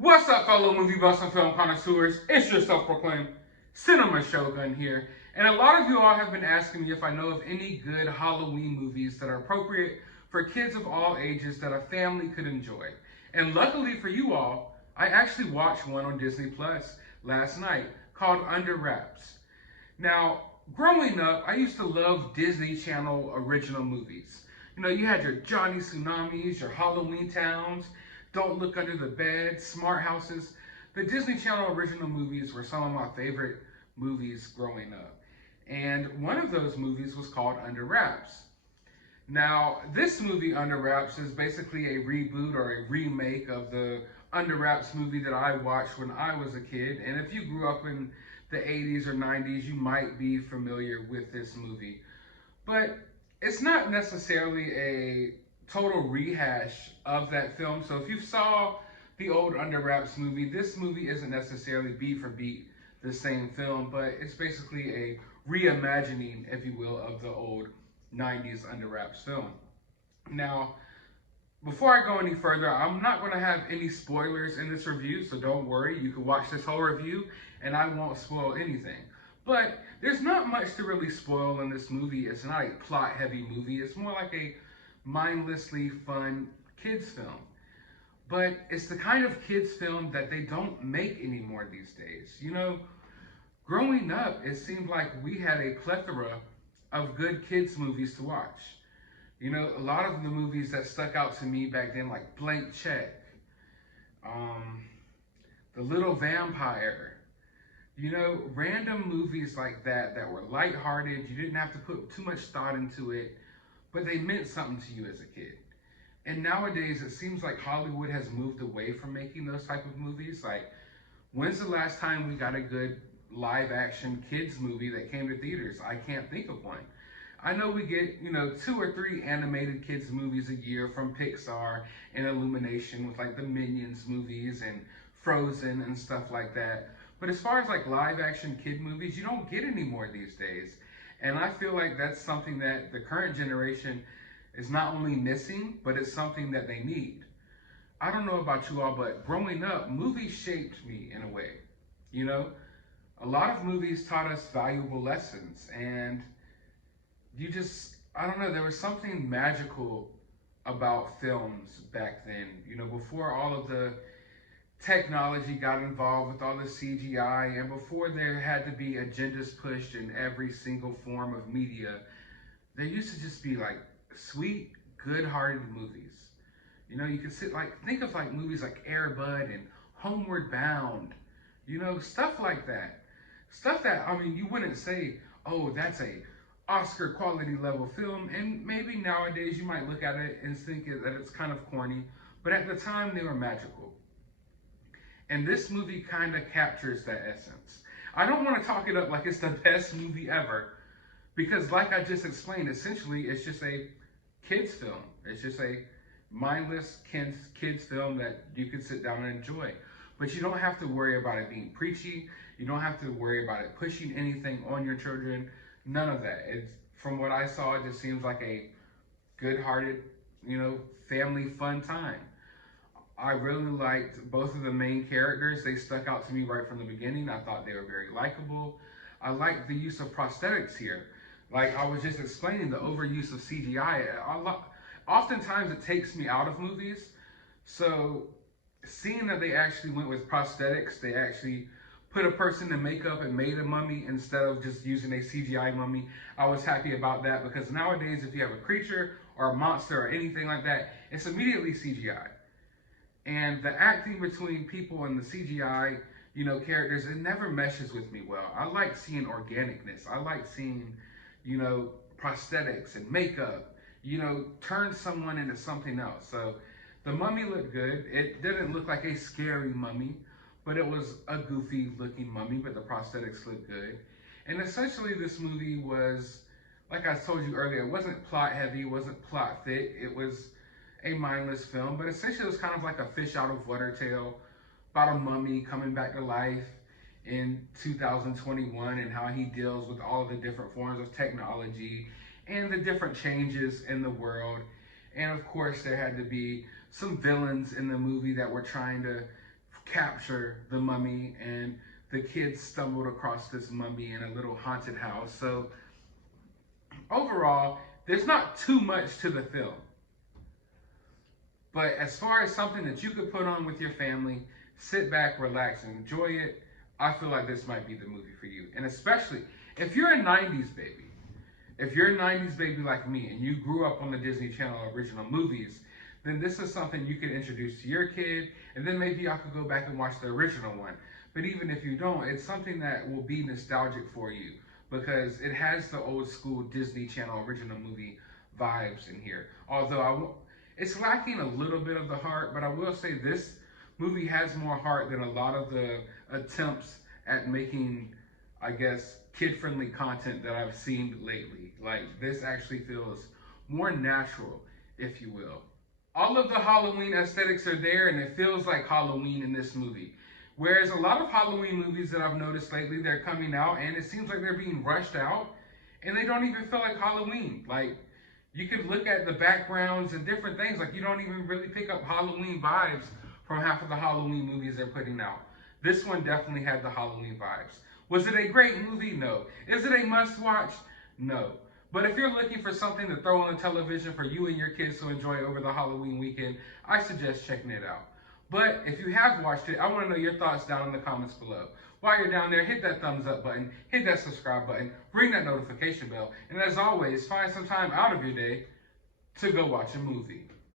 What's up, fellow movie buffs and film connoisseurs? It's your self-proclaimed cinema shogun here. And a lot of you all have been asking me if I know of any good Halloween movies that are appropriate for kids of all ages that a family could enjoy. And luckily for you all, I actually watched one on Disney Plus last night called Under Wraps. Now, growing up, I used to love Disney Channel original movies. You know, you had your Johnny Tsunamis, your Halloween Towns, Don't Look Under the Bed, Smart Houses. The Disney Channel original movies were some of my favorite movies growing up. And one of those movies was called Under Wraps. Now, this movie, Under Wraps, is basically a reboot or a remake of the Under Wraps movie that I watched when I was a kid. And if you grew up in the 80s or 90s, you might be familiar with this movie. But it's not necessarily a total rehash of that film. So if you saw the old Under Wraps movie, this movie isn't necessarily beat for beat the same film, but it's basically a reimagining, if you will, of the old 90s Under Wraps film. Now, before I go any further, I'm not going to have any spoilers in this review, so don't worry. You can watch this whole review and I won't spoil anything. But there's not much to really spoil in this movie. It's not a plot-heavy movie. It's more like a mindlessly fun kids film. But it's the kind of kids film that they don't make anymore these days. You know, growing up, it seemed like we had a plethora of good kids movies to watch. You know, a lot of the movies that stuck out to me back then, like Blank Check, The Little Vampire, you know, random movies like that that were lighthearted. You didn't have to put too much thought into it, but they meant something to you as a kid. And nowadays, it seems like Hollywood has moved away from making those type of movies. Like, when's the last time we got a good live action kids movie that came to theaters? I can't think of one. I know we get, you know, 2 or 3 animated kids movies a year from Pixar and Illumination with like the Minions movies and Frozen and stuff like that. But as far as like live action kid movies, you don't get any more these days. And I feel like that's something that the current generation is not only missing, but it's something that they need. I don't know about you all, but growing up, movies shaped me in a way. You know, a lot of movies taught us valuable lessons, and I don't know, there was something magical about films back then. You know, before all of the technology got involved with all the CGI, and before there had to be agendas pushed in every single form of media, there used to just be like sweet, good-hearted movies. You know, you could think of like movies like Air Bud and Homeward Bound, you know, stuff like that. Stuff that, I mean, you wouldn't say, oh, that's a Oscar quality level film, and maybe nowadays you might look at it and think that it's kind of corny, but at the time they were magical. And this movie kind of captures that essence. I don't want to talk it up like it's the best movie ever, because like I just explained, essentially it's just a kids film. It's just a mindless kids film that you can sit down and enjoy. But you don't have to worry about it being preachy. You don't have to worry about it pushing anything on your children. None of that. It's, from what I saw, it just seems like a good-hearted, you know, family fun time. I really liked both of the main characters. They stuck out to me right from the beginning. I thought they were very likable. I liked the use of prosthetics here. Like I was just explaining, the overuse of CGI. Oftentimes it takes me out of movies. So seeing that they actually went with prosthetics, they actually put a person in makeup and made a mummy instead of just using a CGI mummy, I was happy about that, because nowadays if you have a creature or a monster or anything like that, it's immediately CGI. And the acting between people and the CGI, you know, characters, it never meshes with me well. I like seeing organicness. I like seeing, you know, prosthetics and makeup, you know, turn someone into something else. So the mummy looked good. It didn't look like a scary mummy, but it was a goofy looking mummy, but the prosthetics looked good. And essentially this movie was, like I told you earlier, it wasn't plot heavy, it wasn't plot thick. It was a mindless film, but essentially it was kind of like a fish out of water tale about a mummy coming back to life in 2021 and how he deals with all of the different forms of technology and the different changes in the world. And of course there had to be some villains in the movie that were trying to capture the mummy, and the kids stumbled across this mummy in a little haunted house. So overall, there's not too much to the film. But as far as something that you could put on with your family, sit back, relax, and enjoy it, I feel like this might be the movie for you. And especially if you're a 90s baby, if you're a 90s baby like me and you grew up on the Disney Channel original movies, then this is something you can introduce to your kid, and then maybe y'all could go back and watch the original one. But even if you don't, it's something that will be nostalgic for you because it has the old school Disney Channel original movie vibes in here. Although it's lacking a little bit of the heart, but I will say this movie has more heart than a lot of the attempts at making, I guess, kid-friendly content that I've seen lately. Like, this actually feels more natural, if you will. All of the Halloween aesthetics are there, and it feels like Halloween in this movie. Whereas a lot of Halloween movies that I've noticed lately, they're coming out, and it seems like they're being rushed out, and they don't even feel like Halloween. Like, you could look at the backgrounds and different things, like you don't even really pick up Halloween vibes from half of the Halloween movies they're putting out. This one definitely had the Halloween vibes. Was it a great movie? No. Is it a must-watch? No. But if you're looking for something to throw on the television for you and your kids to enjoy over the Halloween weekend, I suggest checking it out. But if you have watched it, I want to know your thoughts down in the comments below. While you're down there, hit that thumbs up button, hit that subscribe button, ring that notification bell, and as always, find some time out of your day to go watch a movie.